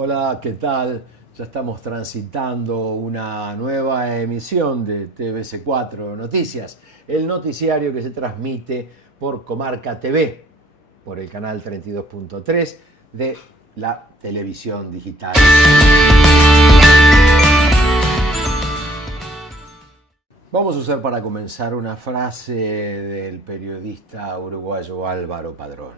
Hola, ¿qué tal? Ya estamos transitando una nueva emisión de TVC4 Noticias, el noticiario que se transmite por Comarca TV, por el canal 32.3 de la televisión digital. Vamos a usar para comenzar una frase del periodista uruguayo Álvaro Padrón.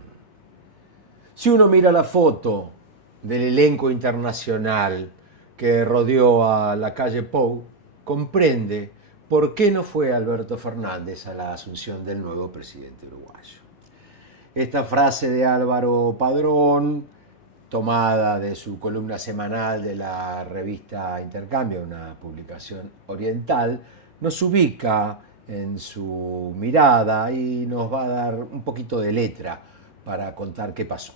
Si uno mira la foto del elenco internacional que rodeó a la calle Pou, comprende por qué no fue Alberto Fernández a la asunción del nuevo presidente uruguayo. Esta frase de Álvaro Padrón, tomada de su columna semanal de la revista Intercambio, una publicación oriental, nos ubica en su mirada y nos va a dar un poquito de letra para contar qué pasó.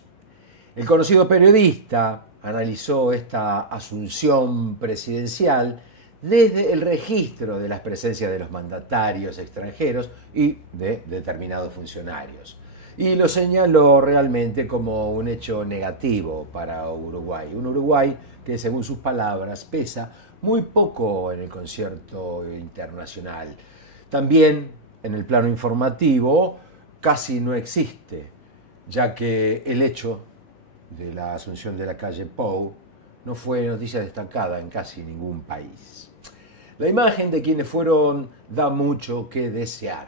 El conocido periodista analizó esta asunción presidencial desde el registro de las presencias de los mandatarios extranjeros y de determinados funcionarios, y lo señaló realmente como un hecho negativo para Uruguay. Un Uruguay que, según sus palabras, pesa muy poco en el concierto internacional. También en el plano informativo casi no existe, ya que el hecho de la asunción de la calle Pou no fue noticia destacada en casi ningún país. La imagen de quienes fueron da mucho que desear.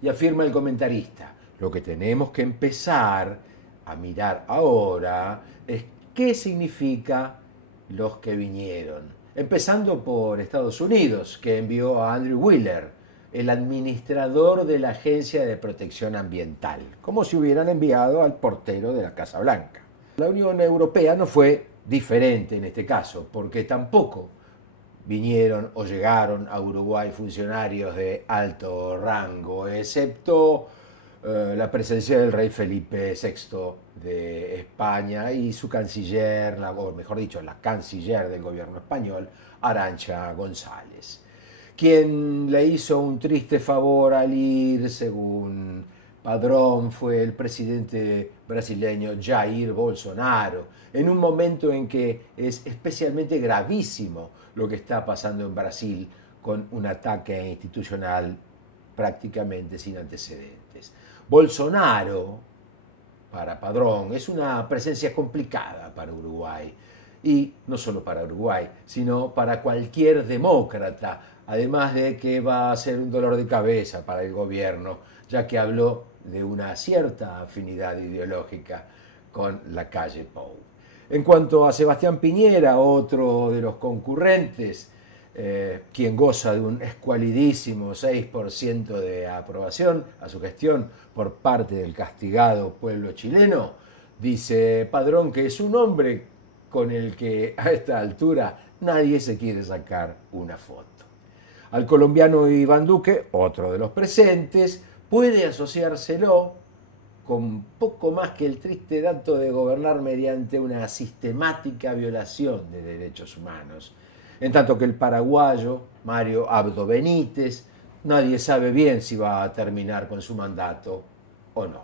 Y afirma el comentarista, lo que tenemos que empezar a mirar ahora es qué significa los que vinieron. Empezando por Estados Unidos, que envió a Andrew Wheeler, el administrador de la Agencia de Protección Ambiental, como si hubieran enviado al portero de la Casa Blanca. La Unión Europea no fue diferente en este caso, porque tampoco vinieron o llegaron a Uruguay funcionarios de alto rango, excepto la presencia del rey Felipe VI de España y su canciller, o mejor dicho, la canciller del gobierno español, Arantxa González, quien le hizo un triste favor al ir, según Padrón, fue el presidente brasileño Jair Bolsonaro, en un momento en que es especialmente gravísimo lo que está pasando en Brasil, con un ataque institucional prácticamente sin antecedentes. Bolsonaro, para Padrón, es una presencia complicada para Uruguay, y no solo para Uruguay, sino para cualquier demócrata, además de que va a ser un dolor de cabeza para el gobierno, ya que habló de una cierta afinidad ideológica con la calle Pou. En cuanto a Sebastián Piñera, otro de los concurrentes, quien goza de un escualidísimo 6% de aprobación a su gestión por parte del castigado pueblo chileno, dice Padrón que es un hombre con el que a esta altura nadie se quiere sacar una foto. Al colombiano Iván Duque, otro de los presentes, puede asociárselo con poco más que el triste dato de gobernar mediante una sistemática violación de derechos humanos. En tanto que el paraguayo Mario Abdo Benítez, nadie sabe bien si va a terminar con su mandato o no.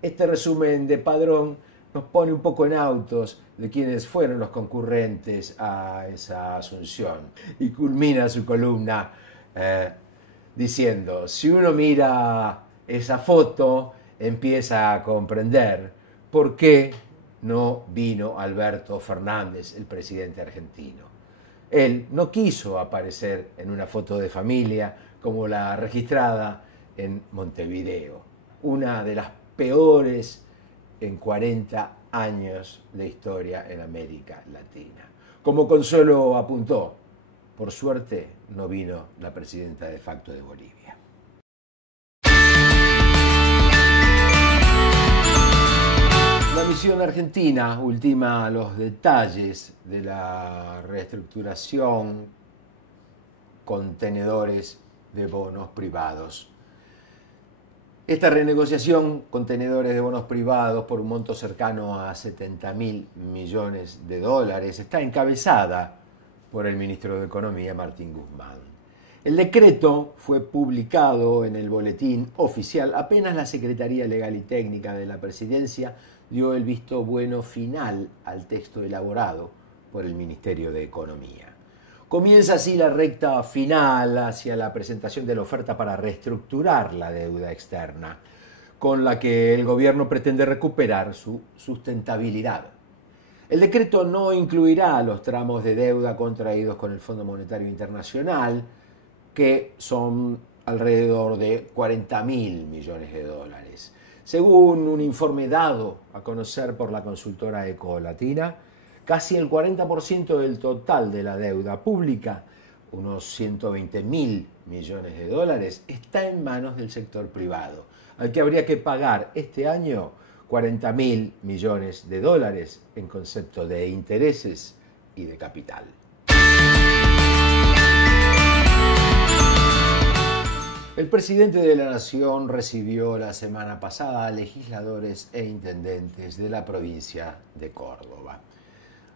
Este resumen de Padrón nos pone un poco en autos de quienes fueron los concurrentes a esa asunción, y culmina su columna diciendo: si uno mira esa foto, empieza a comprender por qué no vino Alberto Fernández, el presidente argentino. Él no quiso aparecer en una foto de familia como la registrada en Montevideo, una de las peores en 40 años de historia en América Latina. Como Consuelo apuntó, por suerte no vino la presidenta de facto de Bolivia. La misión argentina ultima los detalles de la reestructuración con tenedores de bonos privados. Esta renegociación con tenedores de bonos privados por un monto cercano a 70.000 millones de dólares está encabezada por el ministro de Economía, Martín Guzmán. El decreto fue publicado en el boletín oficial apenas la Secretaría Legal y Técnica de la Presidencia dio el visto bueno final al texto elaborado por el Ministerio de Economía. Comienza así la recta final hacia la presentación de la oferta para reestructurar la deuda externa, con la que el gobierno pretende recuperar su sustentabilidad. El decreto no incluirá los tramos de deuda contraídos con el Fondo Monetario Internacional, que son alrededor de 40.000 millones de dólares. Según un informe dado a conocer por la consultora Ecolatina, casi el 40% del total de la deuda pública, unos 120.000 millones de dólares, está en manos del sector privado, al que habría que pagar este año 40.000 millones de dólares en concepto de intereses y de capital. El presidente de la Nación recibió la semana pasada a legisladores e intendentes de la provincia de Córdoba.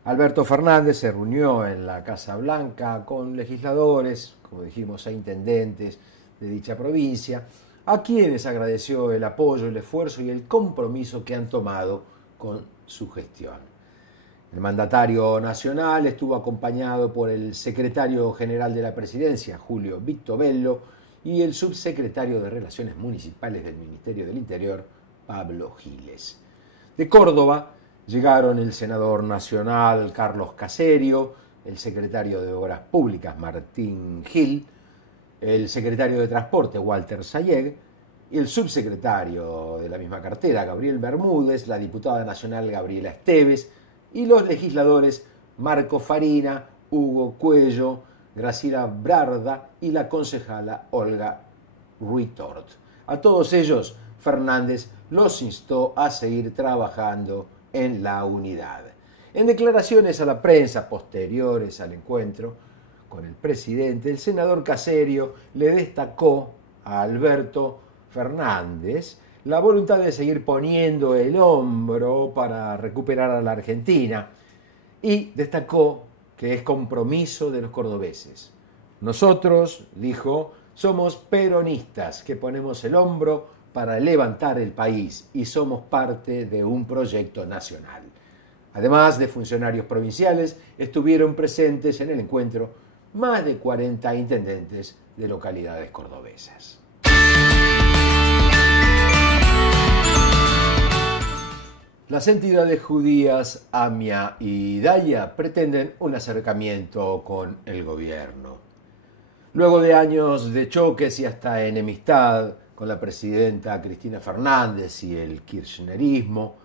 Alberto Fernández se reunió en la Casa Blanca con legisladores, como dijimos, e intendentes de dicha provincia, a quienes agradeció el apoyo, el esfuerzo y el compromiso que han tomado con su gestión. El mandatario nacional estuvo acompañado por el secretario general de la Presidencia, Julio Vittovelo, y el subsecretario de Relaciones Municipales del Ministerio del Interior, Pablo Giles. De Córdoba llegaron el senador nacional Carlos Caserio, el secretario de Obras Públicas Martín Gil, el secretario de Transporte Walter Sayeg y el subsecretario de la misma cartera Gabriel Bermúdez, la diputada nacional Gabriela Esteves y los legisladores Marco Farina, Hugo Cuello, Graciela Brarda y la concejala Olga Ruitort. A todos ellos, Fernández los instó a seguir trabajando en la unidad. En declaraciones a la prensa posteriores al encuentro con el presidente, el senador Caserio le destacó a Alberto Fernández la voluntad de seguir poniendo el hombro para recuperar a la Argentina y destacó que es compromiso de los cordobeses. Nosotros, dijo, somos peronistas que ponemos el hombro para levantar el país y somos parte de un proyecto nacional. Además de funcionarios provinciales, estuvieron presentes en el encuentro más de 40 intendentes de localidades cordobesas. Las entidades judías AMIA y Daya pretenden un acercamiento con el gobierno. Luego de años de choques y hasta enemistad con la presidenta Cristina Fernández y el kirchnerismo,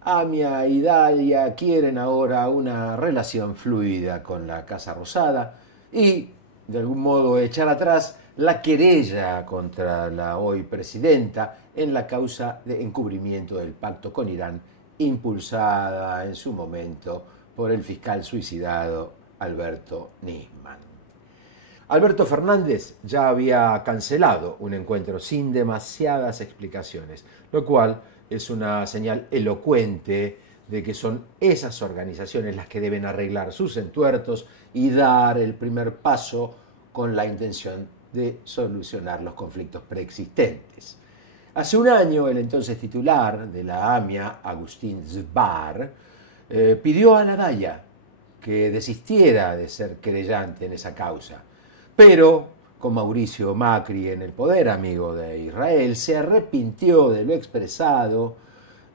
AMIA y Daya quieren ahora una relación fluida con la Casa Rosada y, de algún modo, echar atrás la querella contra la hoy presidenta en la causa de encubrimiento del pacto con Irán, impulsada en su momento por el fiscal suicidado Alberto Nisman. Alberto Fernández ya había cancelado un encuentro sin demasiadas explicaciones, lo cual es una señal elocuente de que son esas organizaciones las que deben arreglar sus entuertos y dar el primer paso con la intención de solucionar los conflictos preexistentes. Hace un año, el entonces titular de la AMIA, Agustín Sbar, pidió a la Daya que desistiera de ser querellante en esa causa, pero con Mauricio Macri en el poder, amigo de Israel, se arrepintió de lo expresado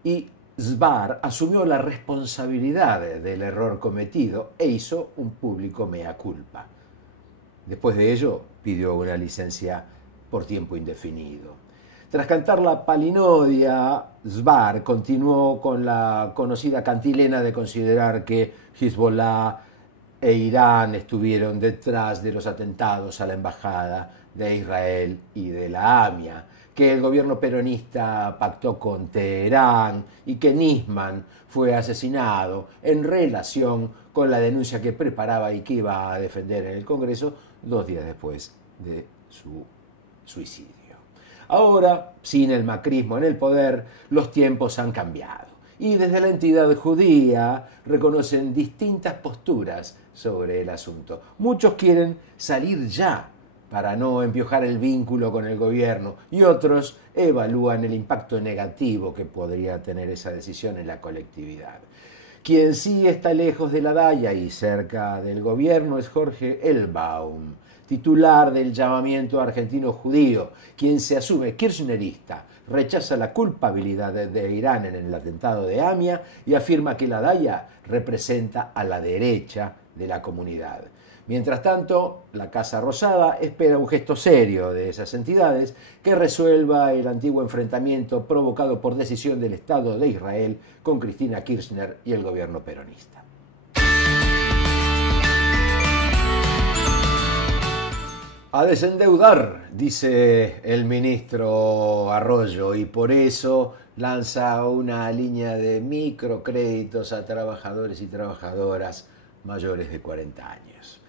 y Sbar asumió la responsabilidad del error cometido e hizo un público mea culpa. Después de ello, pidió una licencia por tiempo indefinido. Tras cantar la palinodia, Sbar continuó con la conocida cantilena de considerar que Hezbollah e Irán estuvieron detrás de los atentados a la embajada de Israel y de la AMIA, que el gobierno peronista pactó con Teherán y que Nisman fue asesinado en relación con la denuncia que preparaba y que iba a defender en el Congreso 2 días después de su suicidio. Ahora, sin el macrismo en el poder, los tiempos han cambiado y desde la entidad judía reconocen distintas posturas sobre el asunto. Muchos quieren salir ya para no empiojar el vínculo con el gobierno, y otros evalúan el impacto negativo que podría tener esa decisión en la colectividad. Quien sí está lejos de la Daya y cerca del gobierno es Jorge Elbaum, titular del llamamiento argentino judío, quien se asume kirchnerista, rechaza la culpabilidad de Irán en el atentado de Amia y afirma que la Daya representa a la derecha de la comunidad. Mientras tanto, la Casa Rosada espera un gesto serio de esas entidades que resuelva el antiguo enfrentamiento provocado por decisión del Estado de Israel con Cristina Kirchner y el gobierno peronista. A desendeudar, dice el ministro Arroyo, y por eso lanza una línea de microcréditos a trabajadores y trabajadoras mayores de 40 años.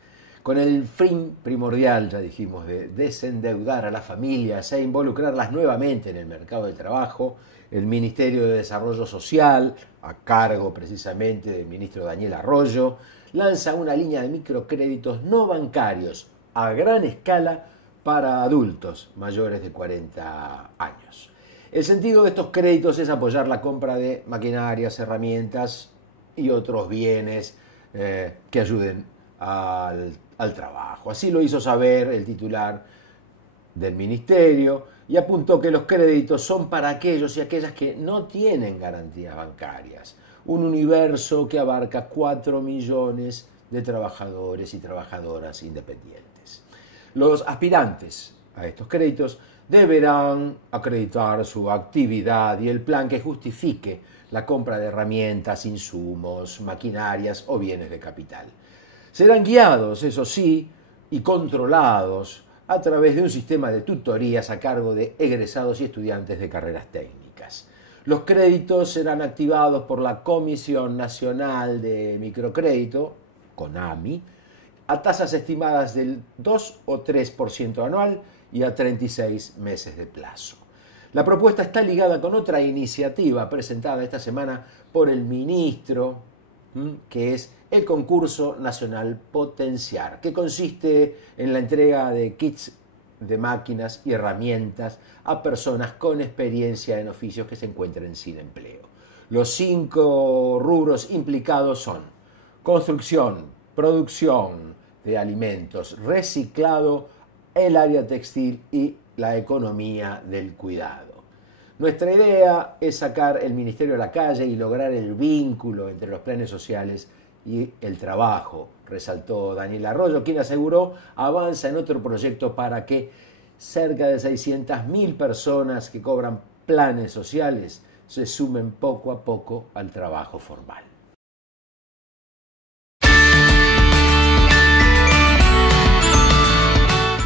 Con el fin primordial, ya dijimos, de desendeudar a las familias e involucrarlas nuevamente en el mercado del trabajo, el Ministerio de Desarrollo Social, a cargo precisamente del ministro Daniel Arroyo, lanza una línea de microcréditos no bancarios a gran escala para adultos mayores de 40 años. El sentido de estos créditos es apoyar la compra de maquinarias, herramientas y otros bienes que ayuden al trabajo. Así lo hizo saber el titular del ministerio y apuntó que los créditos son para aquellos y aquellas que no tienen garantías bancarias. Un universo que abarca 4 millones de trabajadores y trabajadoras independientes. Los aspirantes a estos créditos deberán acreditar su actividad y el plan que justifique la compra de herramientas, insumos, maquinarias o bienes de capital. Serán guiados, eso sí, y controlados a través de un sistema de tutorías a cargo de egresados y estudiantes de carreras técnicas. Los créditos serán activados por la Comisión Nacional de Microcrédito, CONAMI, a tasas estimadas del 2 o 3% anual y a 36 meses de plazo. La propuesta está ligada con otra iniciativa presentada esta semana por el ministro, que es el concurso nacional Potenciar, que consiste en la entrega de kits de máquinas y herramientas a personas con experiencia en oficios que se encuentren sin empleo. Los 5 rubros implicados son construcción, producción de alimentos, reciclado, el área textil y la economía del cuidado. Nuestra idea es sacar el ministerio a la calle y lograr el vínculo entre los planes sociales y el trabajo, resaltó Daniel Arroyo, quien aseguró avanza en otro proyecto para que cerca de 600.000 personas que cobran planes sociales se sumen poco a poco al trabajo formal.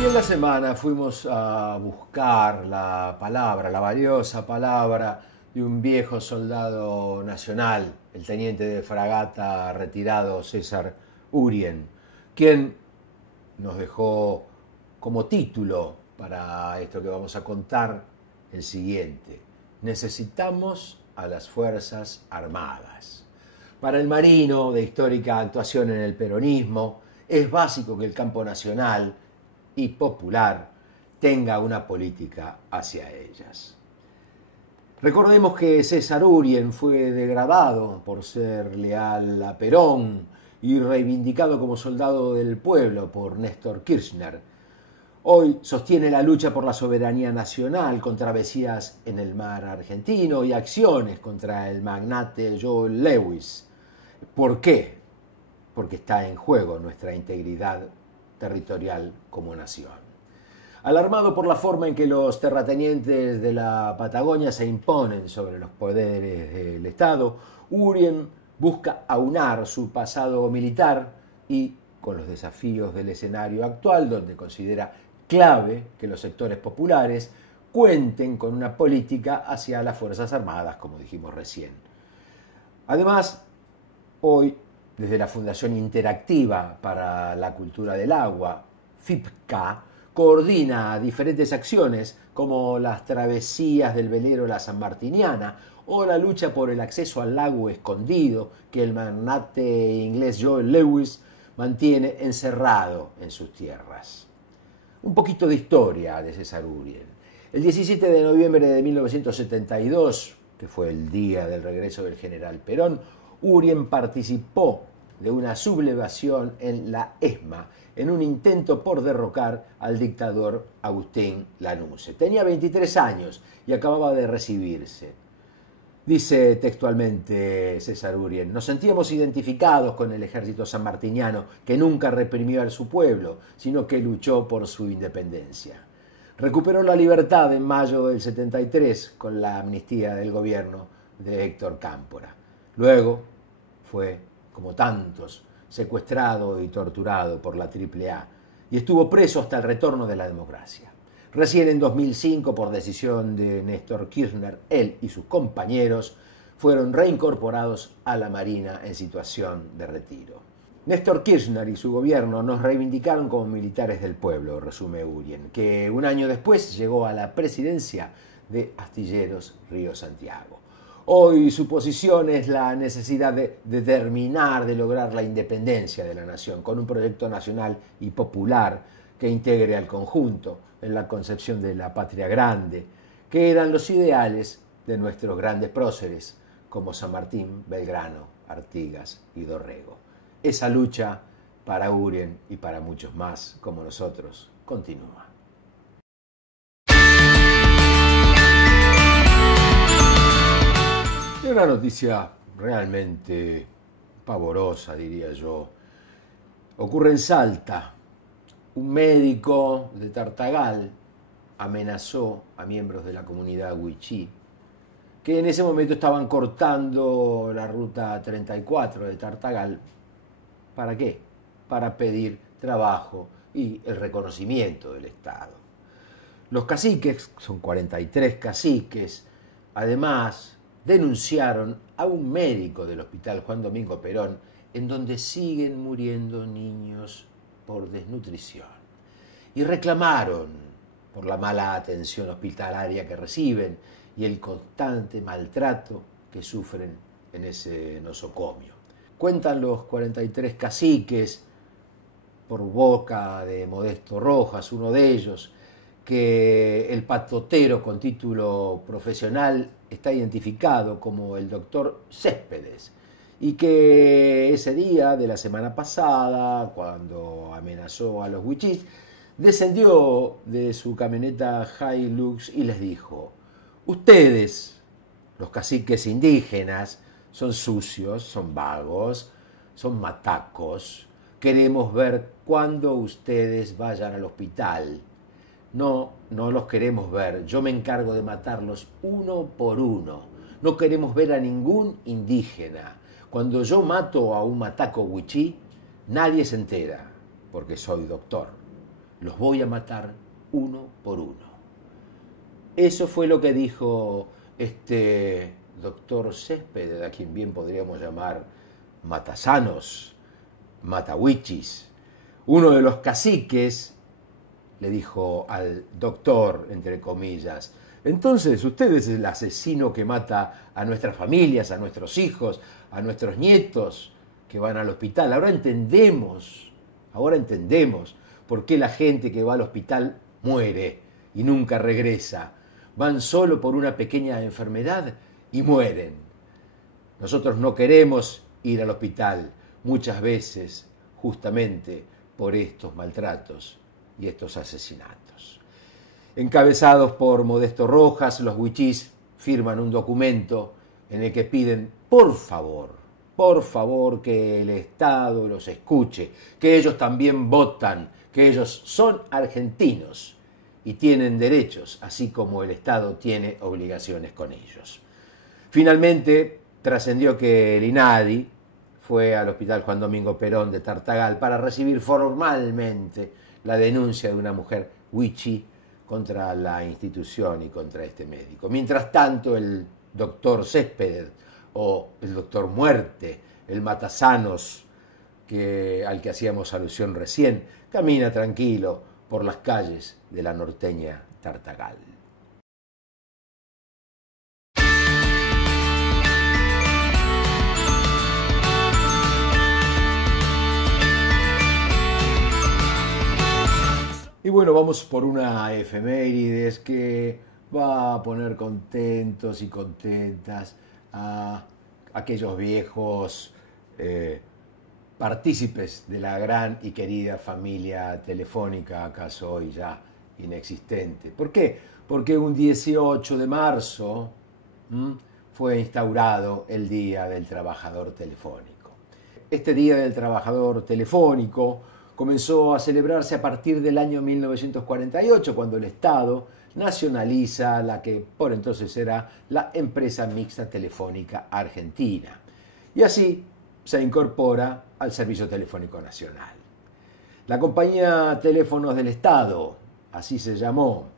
Y en la semana fuimos a buscar la palabra, la valiosa palabra de un viejo soldado nacional, el teniente de fragata retirado César Urien, quien nos dejó como título para esto que vamos a contar el siguiente: necesitamos a las Fuerzas Armadas. Para el marino de histórica actuación en el peronismo, es básico que el campo nacional y popular tenga una política hacia ellas. Recordemos que César Urien fue degradado por ser leal a Perón y reivindicado como soldado del pueblo por Néstor Kirchner. Hoy sostiene la lucha por la soberanía nacional con travesías en el mar argentino y acciones contra el magnate Joel Lewis. ¿Por qué? Porque está en juego nuestra integridad territorial como nación. Alarmado por la forma en que los terratenientes de la Patagonia se imponen sobre los poderes del Estado, Urien busca aunar su pasado militar y con los desafíos del escenario actual, donde considera clave que los sectores populares cuenten con una política hacia las Fuerzas Armadas, como dijimos recién. Además, hoy, desde la Fundación Interactiva para la Cultura del Agua, FIPCA, coordina diferentes acciones como las travesías del velero La Sanmartiniana o la lucha por el acceso al lago escondido que el magnate inglés Joel Lewis mantiene encerrado en sus tierras. Un poquito de historia de César Urien. El 17 de noviembre de 1972, que fue el día del regreso del general Perón, Urien participó de una sublevación en la ESMA, en un intento por derrocar al dictador Agustín Lanusse. Tenía 23 años y acababa de recibirse. Dice textualmente César Urien: nos sentíamos identificados con el ejército sanmartiniano, que nunca reprimió a su pueblo, sino que luchó por su independencia. Recuperó la libertad en mayo del 73 con la amnistía del gobierno de Héctor Cámpora. Luego fue, como tantos, secuestrado y torturado por la AAA y estuvo preso hasta el retorno de la democracia. Recién en 2005, por decisión de Néstor Kirchner, él y sus compañeros fueron reincorporados a la Marina en situación de retiro. Néstor Kirchner y su gobierno nos reivindicaron como militares del pueblo, resume Urien, que un año después llegó a la presidencia de Astilleros Río Santiago. Hoy su posición es la necesidad de terminar de lograr la independencia de la nación con un proyecto nacional y popular que integre al conjunto en la concepción de la patria grande, que eran los ideales de nuestros grandes próceres como San Martín, Belgrano, Artigas y Dorrego. Esa lucha para Urien y para muchos más como nosotros continúa. Y una noticia realmente pavorosa, diría yo. Ocurre en Salta. Un médico de Tartagal amenazó a miembros de la comunidad wichí, que en ese momento estaban cortando la ruta 34 de Tartagal. ¿Para qué? Para pedir trabajo y el reconocimiento del Estado. Los caciques, son 43 caciques, además denunciaron a un médico del Hospital Juan Domingo Perón, en donde siguen muriendo niños por desnutrición, y reclamaron por la mala atención hospitalaria que reciben y el constante maltrato que sufren en ese nosocomio. Cuentan los 43 caciques, por boca de Modesto Rojas, uno de ellos, que el patotero con título profesional está identificado como el doctor Céspedes, y que ese día de la semana pasada, cuando amenazó a los wichís, descendió de su camioneta Hilux y les dijo: ustedes, los caciques indígenas, son sucios, son vagos, son matacos. Queremos ver cuando ustedes vayan al hospital. No los queremos ver. Yo me encargo de matarlos uno por uno. No queremos ver a ningún indígena. Cuando yo mato a un mataco wichí, nadie se entera, porque soy doctor. Los voy a matar uno por uno. Eso fue lo que dijo este doctor Céspedes, a quien bien podríamos llamar matasanos, matawichis. Uno de los caciques le dijo al doctor, entre comillas: entonces usted es el asesino que mata a nuestras familias, a nuestros hijos, a nuestros nietos que van al hospital. Ahora entendemos por qué la gente que va al hospital muere y nunca regresa. Van solo por una pequeña enfermedad y mueren. Nosotros no queremos ir al hospital muchas veces justamente por estos maltratos y estos asesinatos. Encabezados por Modesto Rojas, los wichís firman un documento en el que piden, por favor, que el Estado los escuche, que ellos también votan, que ellos son argentinos y tienen derechos, así como el Estado tiene obligaciones con ellos. Finalmente, trascendió que el INADI fue al Hospital Juan Domingo Perón de Tartagal para recibir formalmente la denuncia de una mujer wichí contra la institución y contra este médico. Mientras tanto, el doctor Céspedes, o el doctor Muerte, el matasanos al que hacíamos alusión recién, camina tranquilo por las calles de la norteña Tartagal. Y bueno, vamos por una efemérides que va a poner contentos y contentas a aquellos viejos partícipes de la gran y querida familia telefónica, acaso hoy ya inexistente. ¿Por qué? Porque un 18 de marzo fue instaurado el Día del Trabajador Telefónico. Este Día del Trabajador Telefónico comenzó a celebrarse a partir del año 1948, cuando el Estado nacionaliza la que por entonces era la Empresa Mixta Telefónica Argentina. Y así se incorpora al Servicio Telefónico Nacional. La compañía Teléfonos del Estado, así se llamó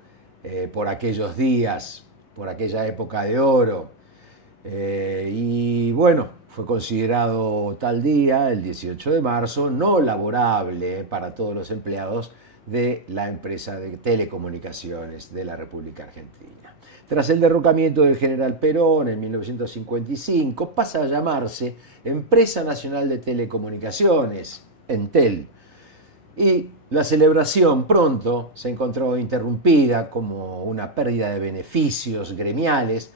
por aquellos días, por aquella época de oro. Y bueno, fue considerado tal día, el 18 de marzo, no laborable para todos los empleados de la empresa de telecomunicaciones de la República Argentina. Tras el derrocamiento del general Perón en 1955, pasa a llamarse Empresa Nacional de Telecomunicaciones, Entel, y la celebración pronto se encontró interrumpida como una pérdida de beneficios gremiales,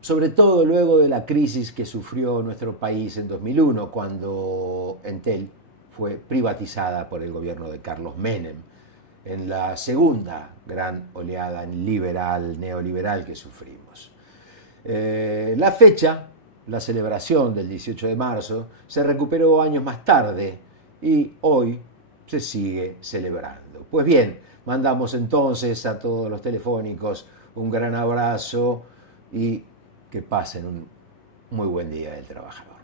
sobre todo luego de la crisis que sufrió nuestro país en 2001, cuando Entel fue privatizada por el gobierno de Carlos Menem, en la segunda gran oleada neoliberal que sufrimos. La fecha, la celebración del 18 de marzo, se recuperó años más tarde y hoy se sigue celebrando. Pues bien, mandamos entonces a todos los telefónicos un gran abrazo y que pasen un muy buen Día del Trabajador.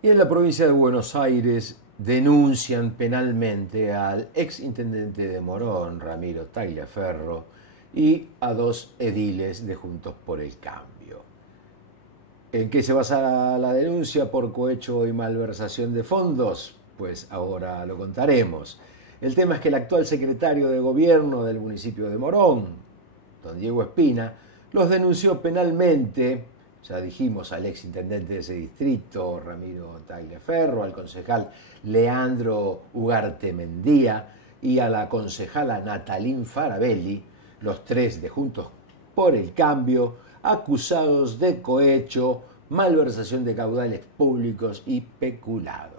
Y en la provincia de Buenos Aires denuncian penalmente al ex intendente de Morón, Ramiro Tagliaferro, y a 2 ediles de Juntos por el Cambio. ¿En qué se basa la denuncia por cohecho y malversación de fondos? Pues ahora lo contaremos. El tema es que el actual secretario de gobierno del municipio de Morón, don Diego Espina, los denunció penalmente, ya dijimos, al ex intendente de ese distrito, Ramiro Tagliaferro, al concejal Leandro Ugarte Mendía y a la concejala Natalín Farabelli, los 3 de Juntos por el Cambio, acusados de cohecho, malversación de caudales públicos y peculado.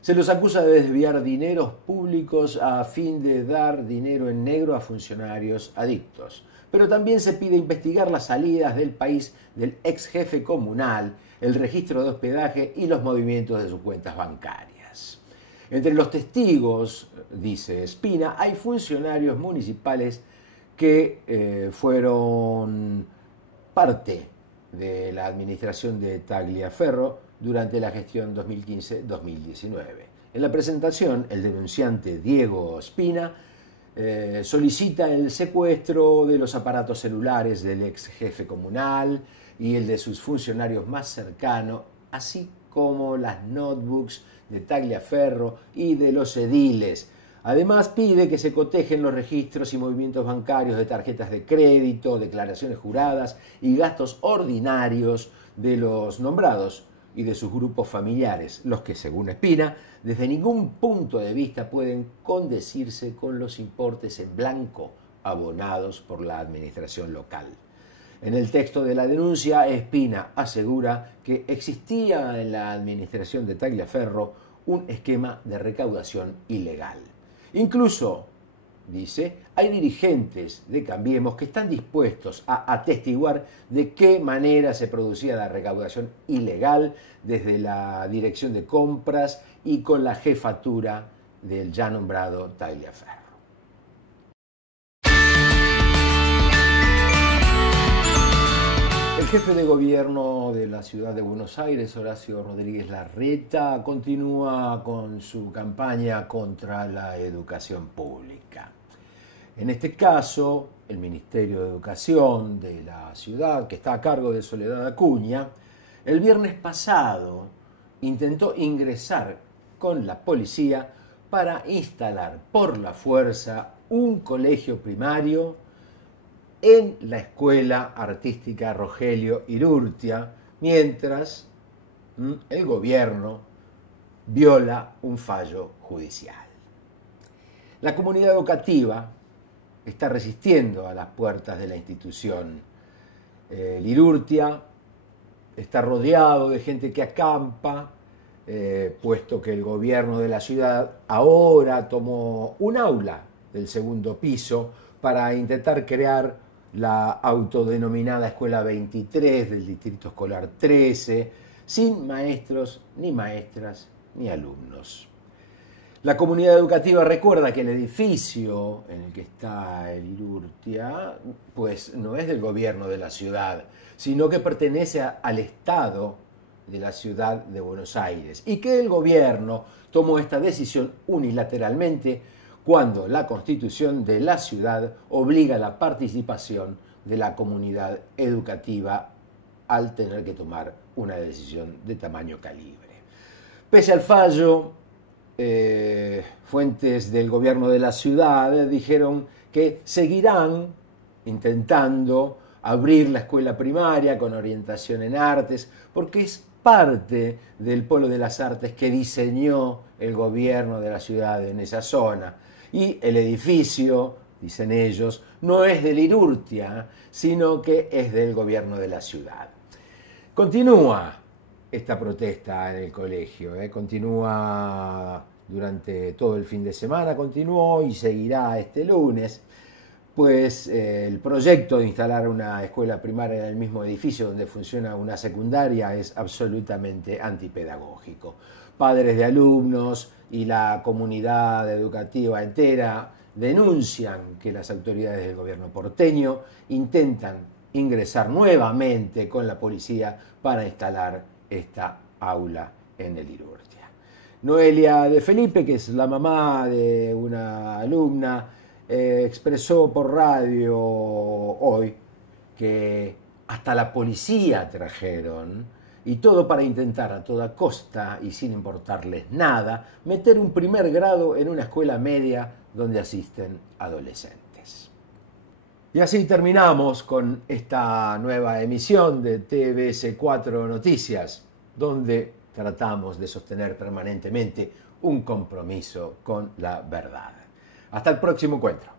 Se los acusa de desviar dineros públicos a fin de dar dinero en negro a funcionarios adictos. Pero también se pide investigar las salidas del país del ex jefe comunal, el registro de hospedaje y los movimientos de sus cuentas bancarias. Entre los testigos, dice Espina, hay funcionarios municipales que fueron parte de la administración de Tagliaferro durante la gestión 2015-2019. En la presentación, el denunciante Diego Espina solicita el secuestro de los aparatos celulares del ex jefe comunal y el de sus funcionarios más cercanos, así como las notebooks de Tagliaferro y de los ediles. Además, pide que se cotejen los registros y movimientos bancarios de tarjetas de crédito, declaraciones juradas y gastos ordinarios de los nombrados y de sus grupos familiares, los que, según Espina, desde ningún punto de vista pueden condecirse con los importes en blanco abonados por la administración local. En el texto de la denuncia, Espina asegura que existía en la administración de Tagliaferro un esquema de recaudación ilegal. Incluso, dice, hay dirigentes de Cambiemos que están dispuestos a atestiguar de qué manera se producía la recaudación ilegal desde la dirección de compras y con la jefatura del ya nombrado Tagliaferro. El jefe de gobierno de la ciudad de Buenos Aires, Horacio Rodríguez Larreta, continúa con su campaña contra la educación pública. En este caso, el Ministerio de Educación de la ciudad, que está a cargo de Soledad Acuña, el viernes pasado intentó ingresar con la policía para instalar por la fuerza un colegio primario en la Escuela Artística Rogelio Irurtia, mientras El gobierno viola un fallo judicial. La comunidad educativa está resistiendo a las puertas de la institución. Lirurtia está rodeado de gente que acampa, puesto que el gobierno de la ciudad ahora tomó un aula del segundo piso para intentar crear la autodenominada Escuela 23 del Distrito Escolar 13, sin maestros, ni maestras, ni alumnos. La comunidad educativa recuerda que el edificio en el que está el Lirurtia, pues no es del gobierno de la ciudad, sino que pertenece al Estado de la ciudad de Buenos Aires, y que el gobierno tomó esta decisión unilateralmente cuando la Constitución de la ciudad obliga a la participación de la comunidad educativa al tener que tomar una decisión de tamaño calibre. Pese al fallo, fuentes del gobierno de la ciudad dijeron que seguirán intentando abrir la escuela primaria con orientación en artes, porque es parte del polo de las artes que diseñó el gobierno de la ciudad en esa zona. Y el edificio, dicen ellos, no es de Lirurtia, sino que es del gobierno de la ciudad. Continúa esta protesta en el colegio, continúa durante todo el fin de semana, continuó y seguirá este lunes, pues el proyecto de instalar una escuela primaria en el mismo edificio donde funciona una secundaria es absolutamente antipedagógico. Padres de alumnos y la comunidad educativa entera denuncian que las autoridades del gobierno porteño intentan ingresar nuevamente con la policía para instalar esta aula en el Lirurtia. Noelia de Felipe, que es la mamá de una alumna, expresó por radio hoy que hasta la policía trajeron, y todo para intentar a toda costa y sin importarles nada meter un primer grado en una escuela media donde asisten adolescentes. Y así terminamos con esta nueva emisión de TVS 4 Noticias, donde tratamos de sostener permanentemente un compromiso con la verdad. Hasta el próximo encuentro.